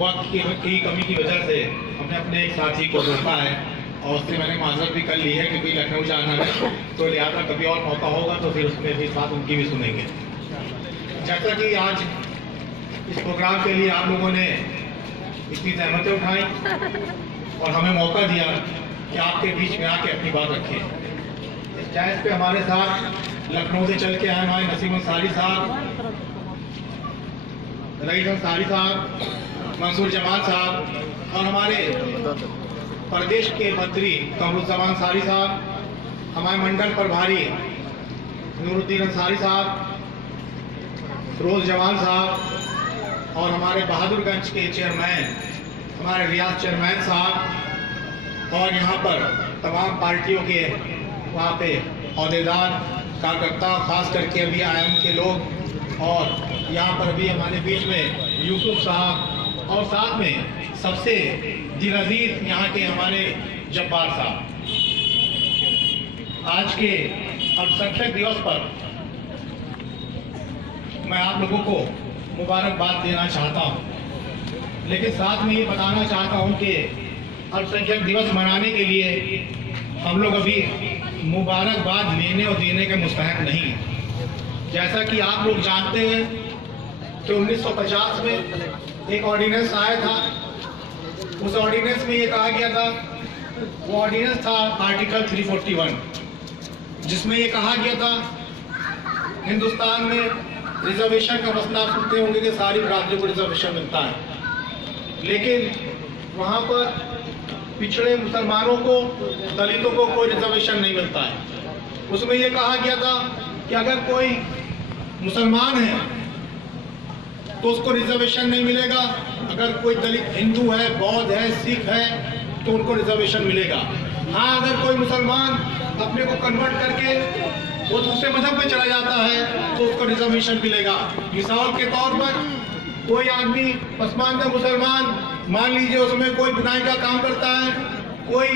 वक्त की कमी की वजह से हमने अपने एक साथी को रोका है और उससे मैंने माजरत भी कर ली है क्योंकि लखनऊ जाना है, तो लिहाजा कभी और मौका होगा तो फिर उसमें भी साथ उनकी भी सुनेंगे। जैसा कि आज इस प्रोग्राम के लिए आप लोगों ने इतनी जहमतें उठाई और हमें मौका दिया कि आपके बीच में आके अपनी बात रखें। इस जायज़ पे हमारे साथ लखनऊ से चल के आए हमारे नसीम अंसारी साहब, रईस अंसारी साहब, मंसूर जमाल साहब और हमारे प्रदेश के मंत्री कमरुज़्ज़मान अंसारी साहब, हमारे मंडल प्रभारी नूरुद्दीन अंसारी साहब, रोज जमाल साहब और हमारे बहादुरगंज के चेयरमैन हमारे रियाज चेयरमैन साहब और यहाँ पर तमाम पार्टियों के वहाँ पे अहदेदार कार्यकर्ता, खास करके अभी आईएम के लोग और यहाँ पर भी हमारे बीच में यूसुफ साहब और साथ में सबसे दिल अजीज यहाँ के हमारे जब्बार साहब। आज के अल्पसंख्यक दिवस पर मैं आप लोगों को मुबारकबाद देना चाहता हूँ, लेकिन साथ में ये बताना चाहता हूँ कि अल्पसंख्यक दिवस मनाने के लिए हम लोग अभी मुबारकबाद लेने और देने के मुस्तहक नहीं हैं। जैसा कि आप लोग जानते हैं कि 1950 में एक ऑर्डिनेंस आया था। उस ऑर्डिनेंस में ये कहा गया था, वो ऑर्डिनेंस था आर्टिकल 341, जिसमें ये कहा गया था हिंदुस्तान में रिजर्वेशन का मसला आप सुनते होंगे कि सारी राज्यों को रिजर्वेशन मिलता है, लेकिन वहाँ पर पिछड़े मुसलमानों को, दलितों को कोई रिजर्वेशन नहीं मिलता है। उसमें ये कहा गया था कि अगर कोई मुसलमान है तो उसको रिजर्वेशन नहीं मिलेगा, अगर कोई दलित हिंदू है, बौद्ध है, सिख है तो उनको रिजर्वेशन मिलेगा। हाँ, अगर कोई मुसलमान अपने को कन्वर्ट करके वो दूसरे मजहब में चला जाता है तो उसको रिजर्वेशन मिलेगा। मिसाल के तौर पर कोई आदमी पसमानदा मुसलमान, मान लीजिए उसमें कोई बुनाई का काम करता है, कोई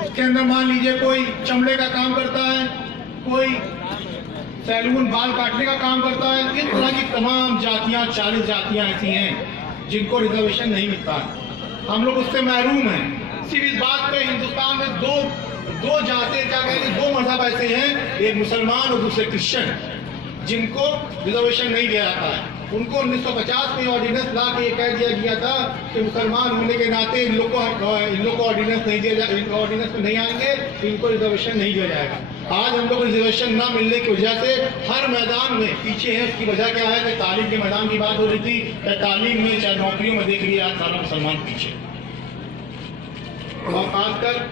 उसके अंदर मान लीजिए कोई चमड़े का काम करता है, कोई सैलून बाल काटने का काम करता है। इस तरह की तमाम जातियां, 40 जातियां ऐसी हैं जिनको रिजर्वेशन नहीं मिलता है। हम लोग उससे महरूम हैं। सिर्फ इस बात पे हिंदुस्तान में दो जाते क्या कहेंगे, 2 मजहब ऐसे हैं, एक मुसलमान और दूसरे क्रिश्चियन, जिनको रिजर्वेशन नहीं दिया जाता है। उनको 1950 में ऑर्डिनेंस ला के ये कह दिया गया था कि मुसलमान होने के नाते इन लोग को ऑर्डिनेंस नहीं दिया जाएगा, ऑर्डिनेंस में नहीं आएंगे, इनको रिजर्वेशन नहीं दिया जाएगा। आज हम लोग रिजर्वेशन ना मिलने की वजह से हर मैदान में पीछे हैं। उसकी वजह क्या है कि तालीम के मैदान की बात हो रही थी, तालीम में चाहे नौकरियों में देख लिया, सारा मुसलमान पीछे। और खासकर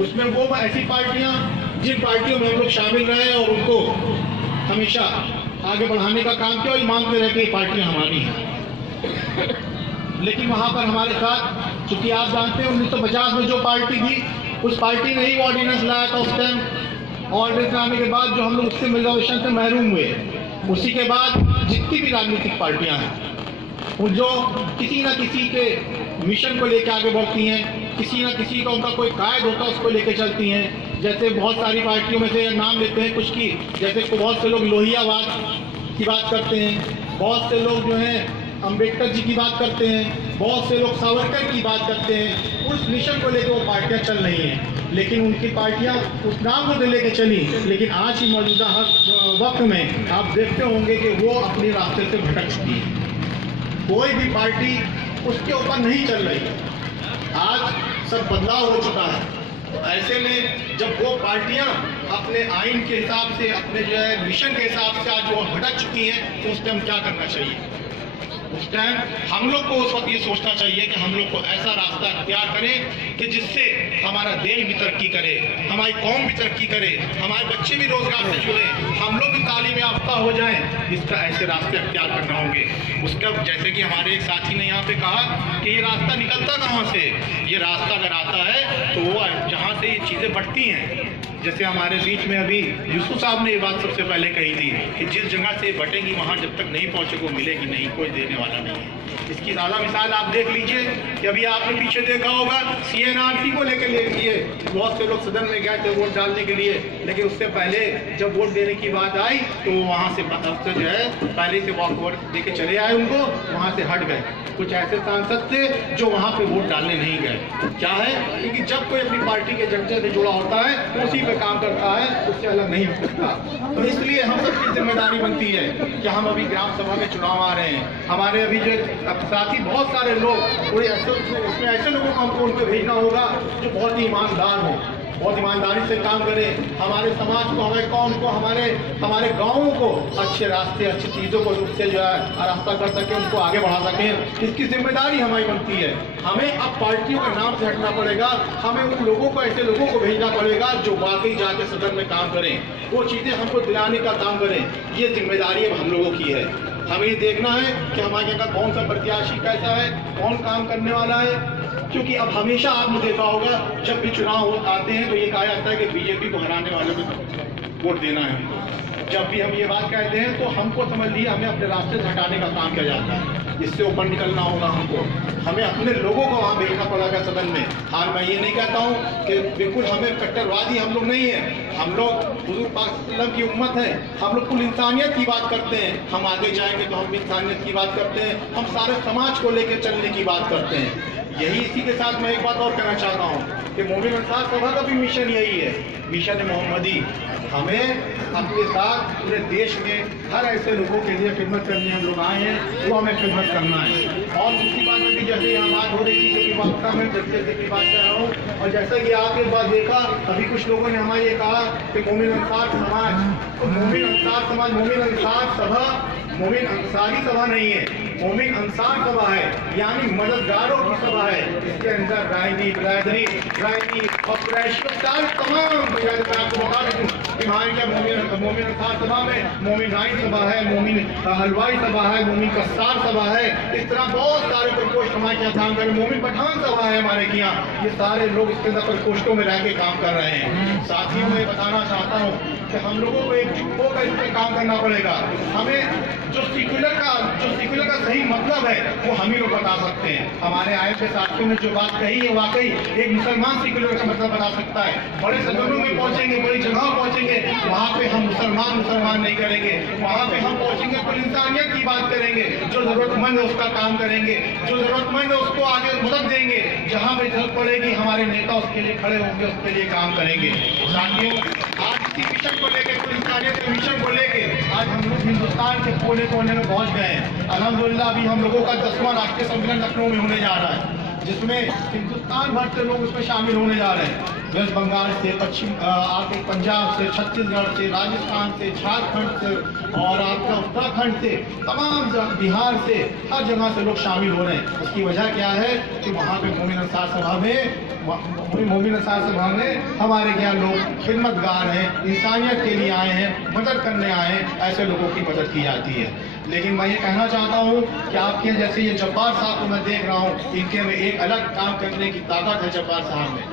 उसमें वो ऐसी पार्टियां जिन पार्टियों में हम लोग शामिल रहे और उनको हमेशा आगे बढ़ाने का काम किया और मांगते रहे कि ये पार्टियां हमारी हैं। लेकिन वहां पर हमारे साथ, चूंकि आप जानते हैं 1950 में जो पार्टी थी, उस पार्टी ने ही ऑर्डिनेंस लाया था उस टाइम। ऑर्डिनेंस लाने के बाद जो हम लोग उससे रिजर्वेशन से महरूम हुए, उसी के बाद जितनी भी राजनीतिक पार्टियां हैं वो जो किसी न किसी के मिशन को लेकर आगे बढ़ती हैं, किसी न किसी का उनका कोई कायद होता है उसको लेकर चलती हैं। जैसे बहुत सारी पार्टियों में से नाम लेते हैं कुछ की, जैसे बहुत से लोग लोहियावाद की बात करते हैं, बहुत से लोग जो हैं अंबेडकर जी की बात करते हैं, बहुत से लोग सावरकर की बात करते हैं। उस मिशन को लेकर वो पार्टियां चल रही हैं, लेकिन उनकी पार्टियां उस नाम को लेकर चली, लेकिन आज की मौजूदा वक्त में आप देखते होंगे कि वो अपने रास्ते से भटक चुकी है। कोई भी पार्टी उसके ऊपर नहीं चल रही है। आज सब बदलाव हो चुका है। तो ऐसे में जब वो पार्टियां अपने आइन के हिसाब से, अपने जो है मिशन के हिसाब से आज वो भटक चुकी हैं, तो उस टाइम क्या करना चाहिए? उस टाइम हम लोग को उस वक्त ये सोचना चाहिए कि हम लोग को ऐसा रास्ता अख्तियार करें कि जिससे हमारा देश भी तरक्की करे, हमारी कौम भी तरक्की करे, हमारे बच्चे भी रोजगार से जुड़े, हम लोग भी तालीम याफ्ता हो जाएं। इसका ऐसे रास्ते अख्तियार करना होंगे। उसका जैसे कि हमारे एक साथी ने यहाँ पे कहा कि ये रास्ता निकलता कहाँ से? ये रास्ता अगर आता है तो वो जहाँ से ये चीज़ें बढ़ती हैं, जैसे हमारे बीच में अभी यूसुफ साहब ने ये बात सबसे पहले कही थी कि जिस जगह से बटेंगी वहाँ जब तक नहीं पहुँचे वो मिलेगी नहीं, कोई देने वाला नहीं है। इसकी ज़्यादा मिसाल आप देख लीजिए कि अभी आपने पीछे देखा होगा CNRC को लेकर ले लिए बहुत से लोग सदन में गए थे वोट डालने के लिए, लेकिन उससे पहले जब वोट देने की बात आई तो वहाँ से जो है पहले से वॉक ओवर दे के चले आए, उनको वहाँ से हट गए। कुछ ऐसे सांसद थे जो वहाँ पे वोट डालने नहीं गए। क्या है, क्योंकि जब कोई अपनी पार्टी के एजेंडे से जुड़ा होता है तो उसी पे काम करता है, उससे अलग नहीं हो सकता। तो इसलिए हम सबकी जिम्मेदारी बनती है कि हम अभी ग्राम सभा में चुनाव आ रहे हैं, हमारे अभी जो साथी बहुत सारे लोग उसमें ऐसे लोगों को हमको उनको भेजना होगा जो बहुत ही ईमानदार हों, बहुत ईमानदारी से काम करें, हमारे समाज को, हमारे कौम को, हमारे गाँवों को अच्छे रास्ते, अच्छी चीज़ों को उससे जो है रास्ता कर सकें, उनको आगे बढ़ा सकें। इसकी जिम्मेदारी हमारी बनती है। हमें अब पार्टियों का नाम से हटना पड़ेगा, हमें उन लोगों को, ऐसे लोगों को भेजना पड़ेगा जो वाकई जाके सदन में काम करें, वो चीज़ें हमको दिलाने का काम करें। ये जिम्मेदारी अब हम लोगों की है। हमें ये देखना है कि हमारे यहाँ का कौन सा प्रत्याशी कैसा है, कौन काम करने वाला है, क्योंकि अब हमेशा आपने देखा होगा जब भी चुनाव आते हैं तो ये कहा जाता है कि बीजेपी को हराने वालों को वोट देना है। जब भी हम ये बात कहते हैं तो हमको समझ लिए हमें अपने रास्ते से हटाने का काम किया जाता है। इससे ऊपर निकलना होगा हमको, हमें अपने लोगों को वहाँ भेजना पड़ेगा सदन में। हाँ, मैं ये नहीं कहता हूँ कि बिल्कुल हमें कट्टरवादी हम लोग नहीं है, हम लोग हुजूर पाक सल्लल्लाहु की उम्मत है, हम लोग कुल इंसानियत की बात करते हैं। हम आगे जाएंगे तो हम भी इंसानियत की बात करते हैं, हम सारे समाज को लेकर चलने की बात करते हैं। यही इसी के साथ मैं एक बात और कहना चाहता हूँ कि मोमिन अंसार सभा का भी मिशन यही है, मिशन मोहम्मदी। हमें अपने साथ पूरे देश में हर ऐसे लोगों के लिए खिदमत करने हम लोग आए हैं, वो हमें खिदमत करना है। और दूसरी बात है कि जैसे यहाँ बात हो रही थी कि वक्ता में जैसे की बात कर रहा हूँ, और जैसा कि आपने बात देखा अभी कुछ लोगों ने हमारे ये कहा कि मोमिन अंसार समाज, तो मोमिन अंसार समाज, मोमिन अंसार सभा मोमिन अंसारी सभा नहीं है, मोमिन अंसार सभा है, यानी मददगारों की सभा है। इसके अंदर रायनी, बिरादरी, रायनी और कुरैशी तमाम आपको बता दूँ कि हमारे क्या मोमिन अंसार सभा में मोमिन राय सभा है, मोमिन हलवाई सभा है, मोमिन कस्सार सभा है, इस तरह बहुत सारे प्रकोष्ठ हमारे यहाँ काम कर रहे हैं। मोमिन पठान सभा है हमारे यहाँ, ये सारे लोग इसके अंदर प्रकोष्ठों में रह के काम कर रहे हैं। साथियों में बताना चाहता हूँ कि हम लोगों को एकजुट होकर इस पर काम करना पड़ेगा। हमें जो सेक्युलर का सही मतलब है वो हम ही लोग बता सकते हैं। हमारे आए थे साथियों ने जो बात कही है वाकई एक मुसलमान सेक्युलर का मतलब बता सकता है। बड़े सदनों में पहुंचेंगे, बड़ी जगह पहुंचेंगे, वहाँ पे हम मुसलमान नहीं करेंगे, वहाँ पे हम पहुंचेंगे तो इंसानियत की बात करेंगे, जो जरूरतमंद है उसका काम करेंगे, जो जरूरतमंद है उसको आगे मदद देंगे, जहाँ पे जरूरत पड़ेगी हमारे नेता उसके लिए खड़े होंगे, उसके लिए काम करेंगे। साथियों, आज इसी मिशन को लेकर, इंसानियत के मिशन को लेकर आज हम लोग हिंदुस्तान के कोने कोने में पहुंच गए हैं। अल्हम्दुलिल्लाह अभी हम लोगों का 10वां राष्ट्रीय सम्मेलन लखनऊ में होने जा रहा है, जिसमें हिंदुस्तान भर से लोग उसमें शामिल होने जा रहे हैं। वेस्ट बंगाल से, पश्चिम आपके पंजाब से, छत्तीसगढ़ से, राजस्थान से, झारखंड से और आपका उत्तराखंड से, तमाम बिहार से, हर जगह से लोग शामिल हो रहे हैं। उसकी वजह क्या है कि वहाँ पे मोमिन अंसार सभा में हमारे यहाँ लोग खिदमतगार हैं, इंसानियत के लिए आए हैं, मदद करने आए हैं, ऐसे लोगों की मदद की जाती है। लेकिन मैं ये कहना चाहता हूँ कि आपके जैसे ये जब्बार साहब को मैं देख रहा हूँ, इनके में एक अलग काम करने की ताकत है जब्बार साहब में।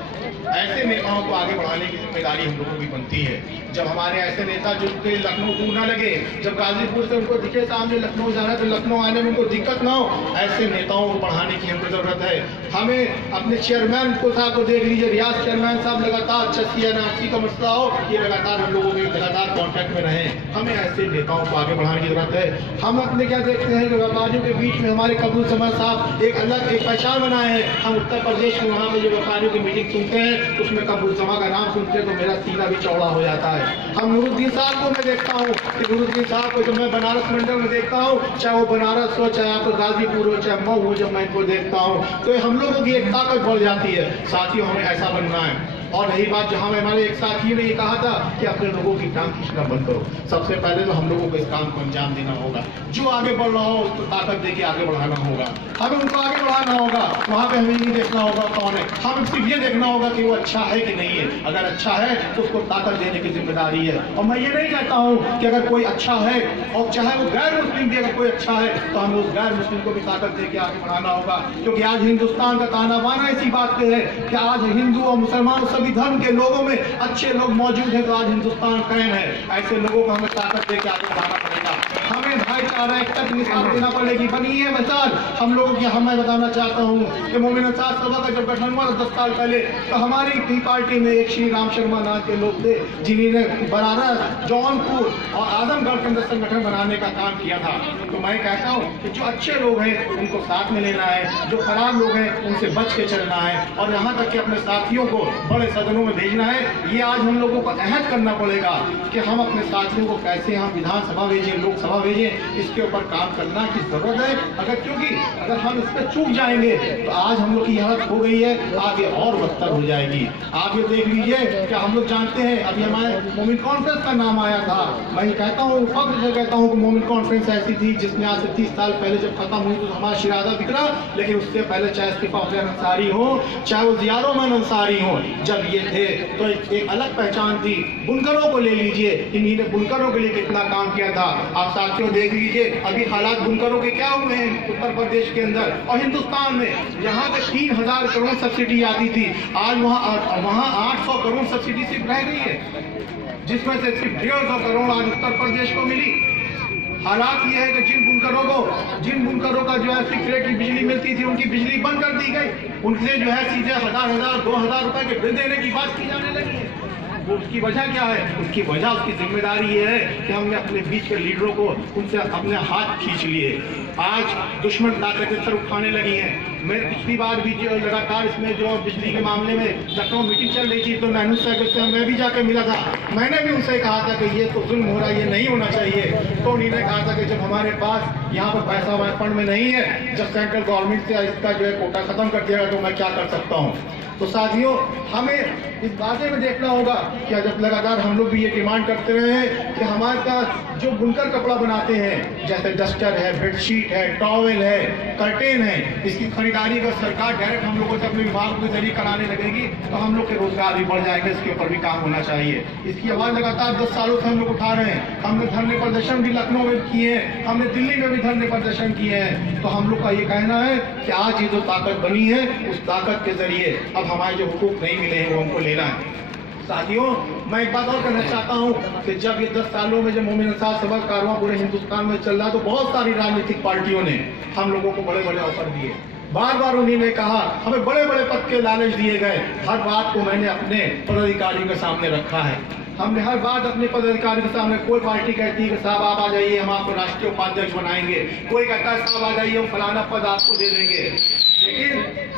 ऐसे नेताओं को आगे बढ़ाने की जिम्मेदारी हम लोगों की बनती है। जब हमारे ऐसे नेता जो लखनऊ दूर ना लगे, जब गाजीपुर से उनको दिखे सामने लखनऊ जाना है तो लखनऊ आने में उनको दिक्कत ना हो, ऐसे नेताओं को बढ़ाने की हमको जरूरत है। हमें अपने चेयरमैन को साहब को देख लीजिए, रियाज चेयरमैन साहब लगातार CNRC का मसला हो, ये लगातार हम लोगों के लगातार कॉन्टैक्ट में रहे। हमें ऐसे नेताओं को आगे बढ़ाने की जरूरत है। हम अपने क्या देखते हैं कि व्यापारियों के बीच में हमारे कबूल समद साहब एक अलग एक पहचान बनाए हैं। हम उत्तर प्रदेश में वहाँ पे जो व्यापारियों की मीटिंग सुनते हैं उसमें कबूल समा का नाम सुनते तो मेरा सीना भी चौड़ा हो जाता है। हम नूरुद्दीन साहब को मैं देखता हूँ कि नूरुद्दीन साहब को जब मैं बनारस मंडल में देखता हूँ, चाहे वो बनारस हो, चाहे आपको गाजीपुर हो, चाहे मऊ हो, जब मैं इनको देखता हूँ तो हम लोगों की एक ताकत बढ़ जाती है। साथियों, हमें ऐसा बनना है। और रही बात जहाँ में हमारे एक साथी ने ये कहा था कि अपने लोगों की टांग खींचना बंद करो, सबसे पहले तो हम लोगों को इस काम को अंजाम देना होगा। जो आगे बढ़ रहा हो उसको ताकत देके आगे बढ़ाना होगा, हमें उनको आगे बढ़ाना होगा। वहाँ पे हमें नहीं देखना होगा कौन है, हमें सिर्फ ये देखना होगा कि वो अच्छा है कि नहीं है। अगर अच्छा है तो उसको ताकत देने की जिम्मेदारी है। और मैं ये नहीं कहता हूँ कि अगर कोई अच्छा है और चाहे वो गैर मुस्लिम भी अगर कोई अच्छा है तो हमें उस गैर मुस्लिम को भी ताकत दे के आगे बढ़ाना होगा। क्योंकि आज हिंदुस्तान का ताना बाना इसी बात पे है कि आज हिंदू और मुसलमान सभी धर्म के लोगों में अच्छे लोग मौजूद हैं तो आज हिंदुस्तान कायम है। ऐसे लोगों को हमें ताकत देकर आगे बढ़ाना पड़ेगा। हमें भाईचारा एकता की मिसाल देना पड़ेगी। बनी है मिसाल हम लोगों की। हम मैं बताना चाहता हूँ कि मोमिन अंसार सभा का जब गठन हुआ 10 साल पहले, तो हमारी भी पार्टी में एक श्री राम शर्मा नाम के लोग थे जिन्होंने बनारस, जौनपुर और आजमगढ़ के अंदर संगठन बनाने का काम किया था। तो मैं कहता हूँ कि जो अच्छे लोग हैं उनको साथ में लेना है, जो खराब लोग हैं उनसे बच के चलना है, और यहाँ तक कि अपने साथियों को बड़े सदनों में भेजना है। ये आज हम लोगों को अहद करना पड़ेगा कि हम अपने साथियों को कैसे हम विधानसभा भेजें, लोकसभा भेजें, इसके ऊपर काम करना की जरूरत है। क्योंकि अगर हम इस पर चूक जाएंगे तो आज हम लोग की हालत हो गई है, आगे और बदतर हो जाएगी। आप ये देख लीजिए कि हम लोग जानते हैं अभी हमारे मोमिन कॉन्फ्रेंस का नाम आया था। मैं कहता हूँ, फख्र से कहता हूँ कि मोमिन कॉन्फ्रेंस ऐसी थी जिसमें आज से 30 साल पहले जब खत्म हुई तो हमारा शिराजा बिखरा, लेकिन उससे पहले चाहे इस्तीफा हुसैन अंसारी हो, चाहे वो जिया रहमान अंसारी हो, जब ये थे तो एक अलग पहचान थी। बुनकरों को ले लीजिए, इन्हीं बुनकरों के लिए कितना काम किया था। आप साथियों देख लीजिए अभी हालात बुनकरों के क्या हुए हैं उत्तर प्रदेश के अंदर और हिंदुस्तान में। यहाँ पे 3000 करोड़ सब्सिडी आती थी, आज वहाँ 800 करोड़ सब्सिडी सिर्फ रह गई है, जिसमें से सिर्फ 150 करोड़ आज उत्तर प्रदेश को मिली। हालात ये है कि जिन बुनकरों का जो है फिक्स रेट की बिजली मिलती थी उनकी बिजली बंद कर दी गई। उनसे जो है सीधे 1000 2000 रुपए के बिल देने की बात की जाने लगी है। उसकी वजह क्या है? उसकी वजह, उसकी जिम्मेदारी ये है कि हमने अपने बीच के लीडरों को उनसे अपने हाथ खींच लिए। आज दुश्मन ताकतें सर उठाने लगी हैं। मैं पिछली बार भी जो लगातार इसमें जो बिजली के मामले में लखनऊ मीटिंग चल रही थी तो नैनू साहब से मैं भी जाकर मिला था। मैंने भी उनसे कहा था कि ये तो जुल्म हो रहा है, ये नहीं होना चाहिए। तो उन्होंने कहा था कि जब हमारे पास यहाँ पर पैसा हमारे फंड में नहीं है, जब सेंट्रल गवर्नमेंट से इसका जो है कोटा खत्म कर दिया तो मैं क्या कर सकता हूँ। तो साथियों हमें इस बारे में देखना होगा कि जब लगातार हम लोग भी ये डिमांड करते रहे हैं कि हमारे पास जो बुनकर कपड़ा बनाते हैं, जैसे डस्टर है, बेडशीट है, टॉवेल है, कर्टेन है, इसकी खरीदारी अगर सरकार डायरेक्ट हम लोगों से अपने विभाग के जरिए कराने लगेगी तो हम लोग के रोजगार भी बढ़ जाएंगे। इसके ऊपर भी काम होना चाहिए। इसकी आवाज़ लगातार 10 सालों से हम लोग उठा रहे हैं। हमने धरने प्रदर्शन भी लखनऊ में किए हैं, हमने दिल्ली में भी धरने प्रदर्शन किए हैं। तो हम लोग का ये कहना है कि आज ये जो ताकत बनी है उस ताकत के जरिए अब हमारे जो हुकूक नहीं मिले हैं वो हमको लेना है। साथियों मैं एक बात और कहना चाहता हूँ कि जब ये 10 सालों में जब मोमिन अंसार सभा कारवां पूरे हिंदुस्तान में चल रहा तो बहुत सारी राजनीतिक पार्टियों ने हम लोगों को बड़े बड़े ऑफर दिए। बार बार उन्होंने कहा, हमें बड़े बड़े पद के लालच दिए गए। हर बात को मैंने अपने पदाधिकारियों के सामने रखा है। हमने हर बात अपने पदाधिकारी के सामने, कोई पार्टी कहती है कि साहब आप आ जाइए हम आपको राष्ट्रीय उपाध्यक्ष बनाएंगे, कोई कहता है साहब आ जाइए हम फलाना पद आपको दे देंगे।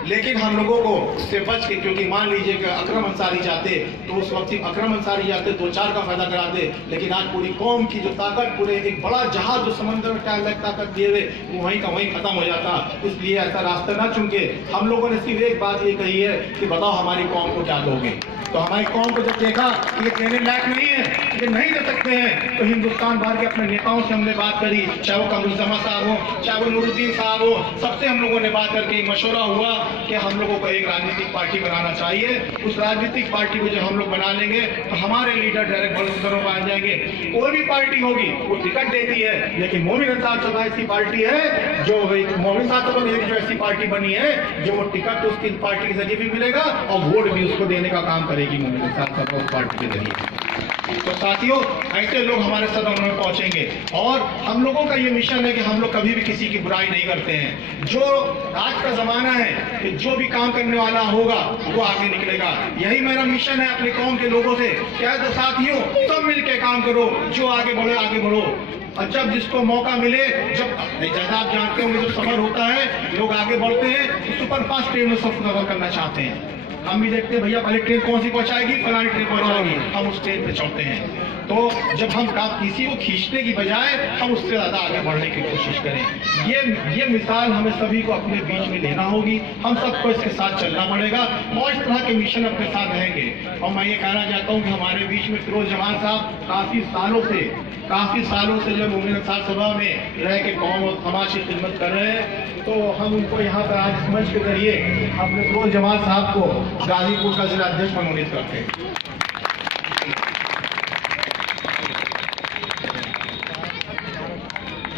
लेकिन हम लोगों को उससे बच के, क्योंकि मान लीजिए कि अकरम अंसारी जाते तो उस वक्त अकरम अंसारी जाते 2-4 का फायदा कराते, लेकिन आज पूरी कौम की जो ताकत, पूरे एक बड़ा जहाज जो समंदर में टाइम लगता ताकत दिए हुए वो वहीं का वहीं खत्म हो जाता। इसलिए ऐसा रास्ता ना चुन के हम लोगों ने सिर्फ एक बात ये कही है कि बताओ हमारी कौम को क्या दोगे। तो हमारी कौम को जब देखा कि ये देने लायक नहीं है, ये नहीं दे सकते हैं, तो हिंदुस्तान भर के अपने नेताओं से हमने बात करी, चाहे वो कमरुज़्ज़मा साहब हो, चाहे वो नूरुद्दीन साहब हो, सबसे हम लोगों ने बात करके मशवरा हुआ कि हम लोगों को एक राजनीतिक पार्टी बनाना चाहिए। उस राजनीतिक पार्टी को जब हम लोग बना लेंगे तो हमारे लीडर डायरेक्ट बड़े स्तरों पर आ जाएंगे। कोई भी पार्टी होगी वो टिकट देती है, लेकिन मोमिन अंसार सभा ऐसी पार्टी है जो मोमिन अंसार सभा जो ऐसी पार्टी बनी है जो वो टिकट उसकी पार्टी के जरिए भी मिलेगा और वोट भी उसको देने का काम करेगी मोमिन अंसार सभा उस पार्टी के जरिए। तो साथियों ऐसे लोग हमारे सदन में पहुंचेंगे और हम लोगों का ये मिशन है कि हम लोग कभी भी किसी की बुराई नहीं करते हैं। जो आज का जमाना है कि जो भी काम करने वाला होगा वो आगे निकलेगा। यही मेरा मिशन है अपने कौम के लोगों से। क्या तो साथियों सब मिलके काम करो, जो आगे बढ़े आगे बढ़ो। और जब जिसको मौका मिले, जब जैसा आप जानते होंगे जब सफर होता है लोग आगे बढ़ते हैं तो सुपरफास्ट ट्रेन में सफर करना चाहते हैं। हम भी देखते हैं भैया पहले ट्रेन कौन सी पहुंचाएगी, फलानी ट्रेन पहुंचाएगी, हम उस ट्रेन पे चढ़ते हैं। तो जब हम किसी को खींचने की बजाय हम उससे ज्यादा आगे बढ़ने की कोशिश करें। ये मिसाल हमें सभी को अपने बीच में लेना होगी। हम सबको इसके साथ चलना पड़ेगा और इस तरह के मिशन अपने साथ रहेंगे। और मैं ये कहना चाहता हूँ कि हमारे बीच में फिरोज जमान साहब काफी सालों से जो मोमिन अंसार सभा में रह के कौम और समाज की खिदमत कर रहे हैं, तो हम उनको यहाँ पर आज इस मंच के जरिए अपने फिरोज जमान साहब को गाजीपुर का जिला अध्यक्ष मनोनीत करते हैं।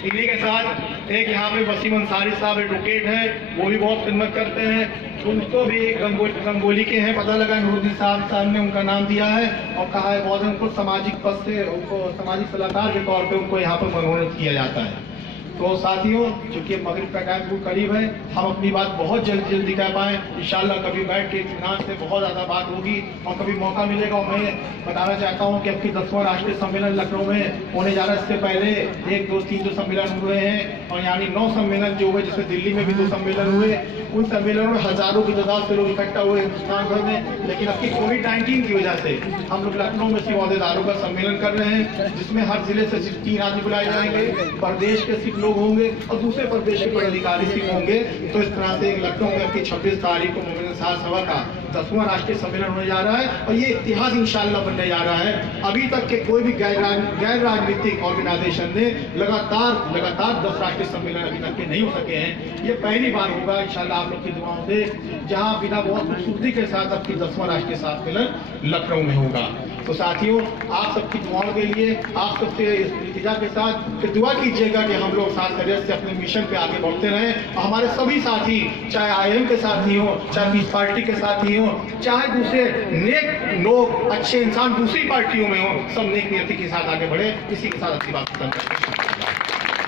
इन्हीं के साथ एक यहाँ पे वसीम अंसारी साहब एडवोकेट हैं, वो भी बहुत खिदमत करते हैं। उनको भी गंगोली के हैं, पता लगा नूरुद्दीन साहब ने उनका नाम दिया है और कहा है बहुत उनको सामाजिक पद से, उनको सामाजिक सलाहकार के तौर पे उनको यहाँ पर मनोनीत किया जाता है। तो साथियों, चूंकि मगरिब का टाइम बहुत करीब है, हम अपनी बात बहुत जल्दी कह पाएँ। इंशाल्लाह कभी बैठ के इत्मीनान से बहुत ज़्यादा बात होगी और कभी मौका मिलेगा। और मैं बताना चाहता हूँ कि अब की 10वां राष्ट्रीय सम्मेलन लखनऊ में होने जा रहा है। इससे पहले 1, 2, 3 जो सम्मेलन हुए हैं और यानी 9 सम्मेलन जो हुए, जिसमें दिल्ली में भी 2 सम्मेलन हुए, उन सम्मेलनों में हजारों की तादाद से लोग इकट्ठा हुए हिंदुस्तान भर में। लेकिन अब की कोविड-19 की वजह से हम लोग लखनऊ में सिर्फ अहदेदारों का सम्मेलन कर रहे हैं, जिसमें हर जिले से सिर्फ 3 आदमी बुलाए जाएंगे, प्रदेश के सिर्फ लोग होंगे और दूसरे प्रदेश के पदाधिकारी सिर्फ होंगे। तो इस तरह से लखनऊ में अब की 26 तारीख को मोमिन साहब सभा का 10वां राष्ट्रीय सम्मेलन होने जा रहा है और ये इतिहास इंशाअल्लाह बनने जा रहा है। अभी तक के कोई भी गैर राजनीतिक ऑर्गेनाइजेशन ने लगातार 10 राष्ट्रीय सम्मेलन अभी तक के नहीं हो सके हैं। ये पहली बार होगा इंशाअल्लाह आप लोग की दुआओं से, जहां बिना बहुत खूबसूरती के साथ अब की 10वां राष्ट्रीय सम्मेलन लखनऊ में होगा। तो साथियों, आप सबकी दुआओं के लिए आप सबसे इल्तिजा के साथ दुआ कीजिएगा कि हम लोग साथ खैरियत से अपने मिशन पे आगे बढ़ते रहें और हमारे सभी साथी, चाहे IIM के साथी हो, चाहे पीस पार्टी के साथी हो, चाहे दूसरे नेक लोग, अच्छे इंसान दूसरी पार्टियों में हो, सब नेक नियति के साथ आगे बढ़े। इसी के साथ अच्छी बात खत्म करते हैं।